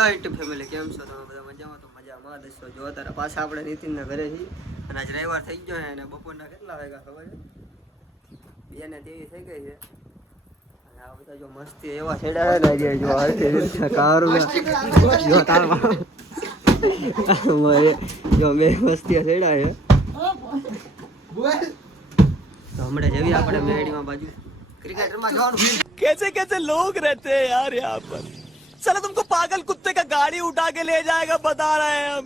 Hello YouTube family, કેમ છો તમે બધા? મજામાં? તો મજામાં દસો. જો અત્યારે પાછા આપણે નીતિનના ઘરે છીએ અને આજ રવિવાર થઈ ગયો છે અને બપોરના કેટલા વાગ્યા ખબર છે? 2 ને 23 થઈ ગઈ છે. અને આ બધા જો મસ્તી એવા છેડા છે ને, જે જો કારું જો તારમાં જો બે મસ્તી છેડા છે. તો હમણાં જેવી આપણે મેડીમાં બાજુ ક્રિકેટરમાં જવાનું. कैसे कैसे लोग रहते हैं यार यहाँ पर। साला तुमको पागल कुत्ते का गाड़ी उठा के ले जाएगा बता रहे हैं हम।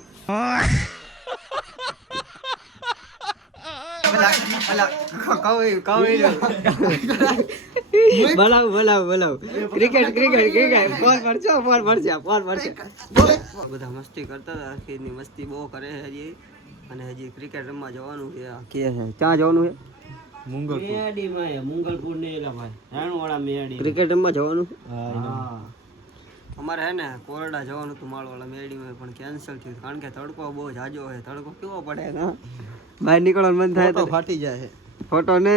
બોલાવ ક્રિકેટ બધા મસ્તી કરતા હતા. આખી મસ્તી બહુ કરે છે હજી, અને હજી ક્રિકેટ રમવા જવાનું છે. ક્યાં જવાનું છે? મુંગલપુર ને એલા ભાઈ રાણવાડા મેડી ક્રિકેટ રમવા જવાનું. અમારે હે ને કોરડા જવાનું હતું માળવાળા મેડીમાં, પણ કેન્સલ થયું કારણ કે તડકો બહુ જાજો હોય. તડકો કેવો પડે ને, બહાર નીકળવાનું મન થાય તો ફાટી જાય. ફોટો ને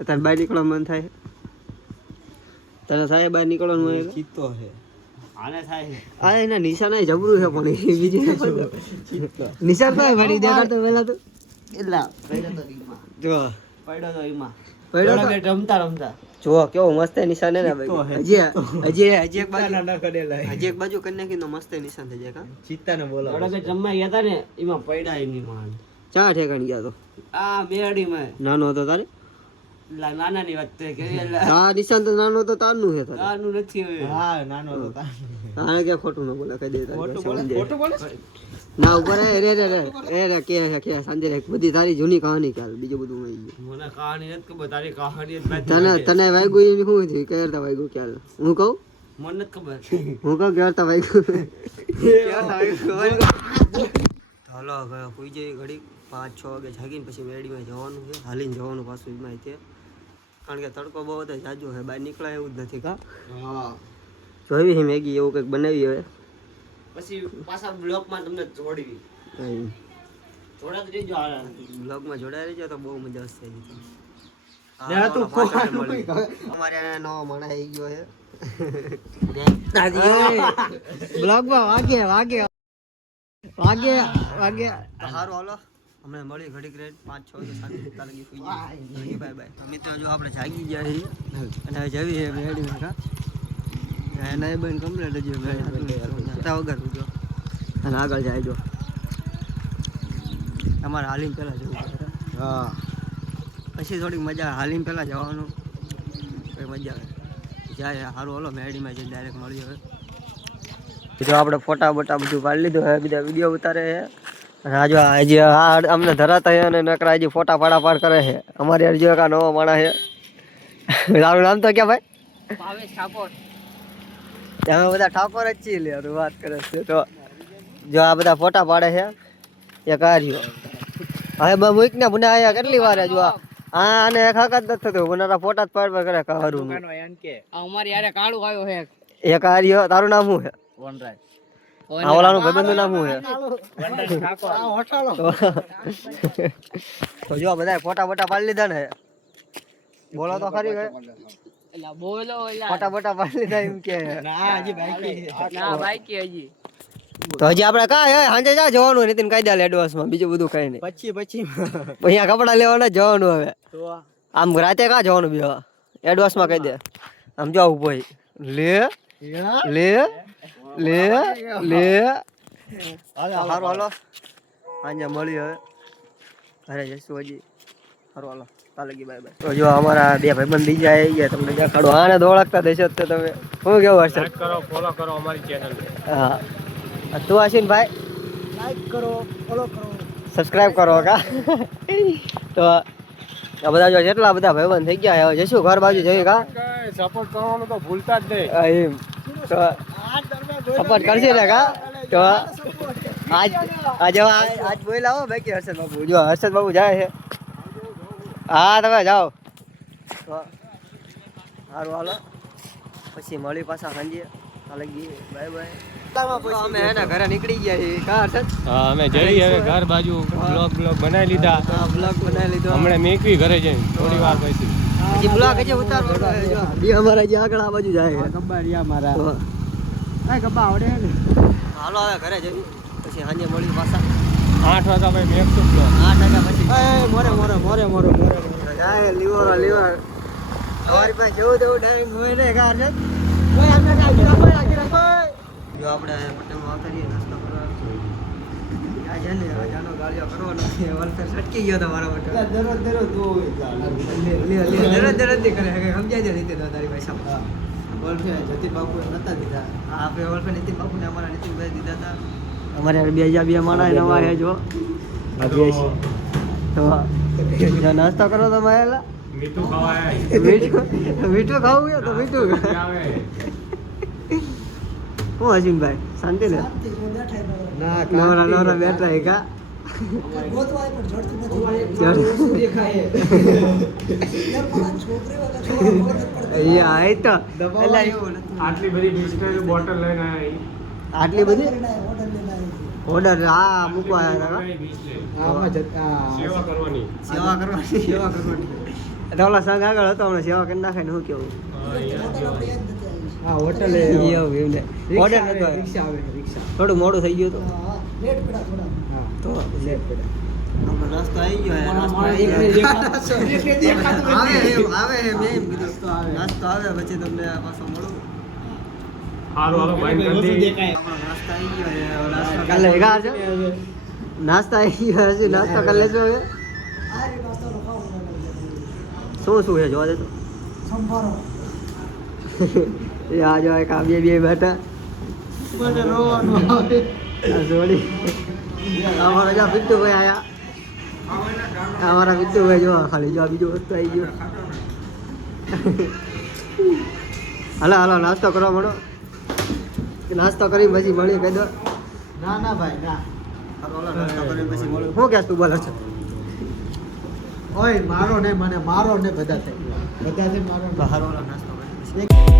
અત્યારે બહાર નીકળવાનું મન થાય. તને થાય બહાર નીકળવાનું મન? ચિત્તો હે આને થાય. આ એના નિશાન જબરું છે, પણ બીજે નિશાન તો ઘડી દેખાડતો પેલા તો એટલા જો પડ્યો તો એમાં પડ્યો તો રમતા જો કેવો મસ્ત નિશાન હે ને ભાઈ. હજી એક બાજુ કરી નાખી તો મસ્ત નિશાન થઈ જાય. કા ચિત્તા ને બોલાવો જમવા ગયા તા ને એમાં પડ્યા એની માં ચા ઠેકાણી ગયા તો આ મેડી માં નાનો હતો તારે નાના ની વાત કે આ નિશાન તો નાનો હતો તારનું છે તારે? નાનું નથી હવે. હા નાનો હતો તારે કે ખોટું ન બોલે કહી દે. ખોટું બોલે ના ઉપર રે કે સાંજે બધી તારી જૂની કહાની ખ્યાલ, બીજું બધું મળી ગયું. મને કહાની નથી ખબર, તારી કહાની તને વાગ્યું એમ શું થયું? કહેતા વાગ્યું ખ્યાલ હું કહું? મને નથી ખબર. હું કહું કહેતા વાગ્યું. હાલો હવે કોઈ જઈ ઘડી 5-6 વાગે જાગીને પછી મેડીમાં જવાનું છે. હાલીને જવાનું પાછું એમાં તે, કારણ કે તડકો બહુ હતો જાજો છે, બહાર નીકળાય એવું જ નથી. કા જોઈ મેગી એવું કંઈક બનાવી હવે પછી પાછા બ્લોગમાં તમને જોડવી. થોડા રેજો બ્લોગમાં જોડાઈ રહેજો તો બહુ મજા આવશે. અમારે નવો માણસ આવી ગયો છે બ્લોગમાં. વાગે સારું હાલો, હમણાં મળી ઘડીક રેટ 5-6 વાગે બાય બાય. મિત્રો જો આપણે જાગી ગયા છીએ અને હવે જવી છે મેડી કા એના બંધ કમ્પ્લીટ હજી વગર જો અને આગળ જાય. જો તમારે હાલીને પહેલાં જવું પડે. હા પછી થોડીક મજા હાલીને પહેલાં જવાનું, કંઈ મજા આવે જાય. સારું હલો મેડીમાં જઈને ડાયરેક્ટ મળી હવે. જો આપણે ફોટા બોટા બધું પાડી લીધું હવે, બીજા વિડીયો ઉતારે છે. અને આ જો હજી અમને ધરાતા છે અને નકરા હજી ફોટા પાડ કરે છે. અમારે હજી એક નવો માણસ છે. તારું નામ તો ક્યાં ભાઈ? ભાવેશ ઠાકોર. અમે બધા ઠાકોર જ છીએ લે, વાત કરે છે. તો જો આ બધા ફોટા પાડે છે એ કાર્યો. હવે મૂક ને બુના આયા કેટલી વાર જો હા અને એક હક જ નથી થતું. બુના ફોટા જ પાડ કરે કારું. અમારી યારે કાળું આવ્યો છે એ કાર્યો. તારું નામ શું છે? વનરાજ. આ ઓલાનું ભાઈબંધનું નામ શું છે? તો જો બધા ફોટા બોટા પાડી લીધા ને, બોલો તો ખરી ગયે બોલો ફોટા બોટા પાડી લીધા એમ કે? ના બાઈકી હજી તો હજી આપણે સાંજે જા જવાનું નીતિન કાયદા એડવાન્સમાં, બીજું બધું કઈ નહીં. પછી અહીંયા કપડા લેવાના જવાનું. હવે આમ રાતે કા જવાનું બીજા એડવાન્સમાં કહી દે. આમ જો ઉભો લે સારું હાલો સાંજે મળી હવે ઘરે જઈશું હજી. સારું હાલો કાલે બાય બાય. તો જો અમારા બે ભાઈબંધ બીજા આવી ગયા, તમને દેખાડો. આને તો ઓળખતા દેશો તો તમે શું કેવું હશે? કરો ફોલો કરો અમારી ચેનલ. હા તું આશીન ભાઈ લાઈક કરો, ફોલો કરો, સબસ્ક્રાઇબ કરો. કા તો આ બધા જો જેટલા બધા ભાઈબંધ થઈ ગયા હવે જઈશું ઘર બાજુ જઈએ. કા સપોર્ટ કરવાનું તો ભૂલતા જ નહીં. એમ તો સપોર્ટ કરશે ને. કા તો આજ બોલ્યા હો બાકી હર્ષદ બાબુ. જો હર્ષદ બાબુ જાય છે. હા તમે જાઓ. તો સારું હાલો પછી મળી પાછા સાંજે. કાલે બાય બાય. અમે એના ઘરે નીકળી ગયા છીએ. કા હર્ષદ? હા અમે જઈ હવે ઘર બાજુ બ્લોગ બનાવી લીધા. બ્લોગ બનાવી લીધો. હમણાં મેકવી ઘરે જઈને થોડી વાર પછી હજી બ્લોગ હજી ઉતારવાનો છે. જો અમારા જે આગળ આ બાજુ જાય છે. ખબર યા મારા આ ગબ્બા આવડે હે ને હાલો હવે ઘરે જઈએ પછી સાંજે મળી પાછા 8 વાગ્યા ભાઈ મેક્સ જ લો 8 વાગ્યા પછી એ મોરે જાય લીવર તમારી પાસે જેવું તેવું ટાઈમ હોય ને કાર છે ઓય આપણે આગી રાખો જો આપણે પટેલમાં આવતા રહીએ નાસ્તો કરવા આ છે ને જાનો ગાળિયો કરવાનો છે વલસર સટકી ગયો તમારા માટે દરરોજ તો દરરોજ કરે સમજાય છે નીતિન તારી ભાષામાં બોલફે જતી બાપુ નતા દીધા આપણે ઓળખે નીતિન બાપુને અમારા નીતિનભાઈ દીધા હતા અમારે બે માણા નવા છે જો તો જો નાસ્તો કરો તમે એલા મીઠું ખવાય મીઠું ખાવું છે તો મીઠું આવે હું અશ્વિનભાઈ શાંતિ ને ના નવરા બેઠા હે કા આય તો એટલે એવું આટલી બધી બિસ્કિટ બોટલ લઈને આવી આટલી બધી ઓર્ડર હા મૂકવા આવ્યા સેવા કરવાની સેવા કરવાની ઓલા સંઘ આગળ હતો હમણાં સેવા કરી નાખે ને શું કેવું હા હોટલે એવું એમને ઓર્ડર નતો રિક્ષા આવે રિક્ષા થોડું મોડું થઈ ગયું હા તો લેટ પડે આપણો નાસ્તો આવી ગયો નાસ્તો આવી આવે એમ કીધું નાસ્તો આવે પછી તમને પાછો મળું હાલો હાલો ભાઈ કરી આપણો નાસ્તો આવી ગયો નાસ્તો કાલે ભેગા છે નાસ્તો આવી ગયો હજી નાસ્તો કરી લેજો હવે શું છે જોવા દે તો એ આ જો એક આ બે બેઠા મને રોવાનું આવે આ જોડી અમારા જો બિટ્ટુભાઈ આયા અમારા બિટ્ટુભાઈ જો ખાલી જો બીજો વસ્તુ આવી ગયો હાલો નાસ્તો કરવા મળો નાસ્તો કરી પછી મળી કહી દો ના ભાઈ ના નાસ્તો કરી પછી મળ્યું શું કે તું બોલે છે ઓય મારો ને મને મારો ને બધા થાય મારો હારો નાસ્તો કરી પછી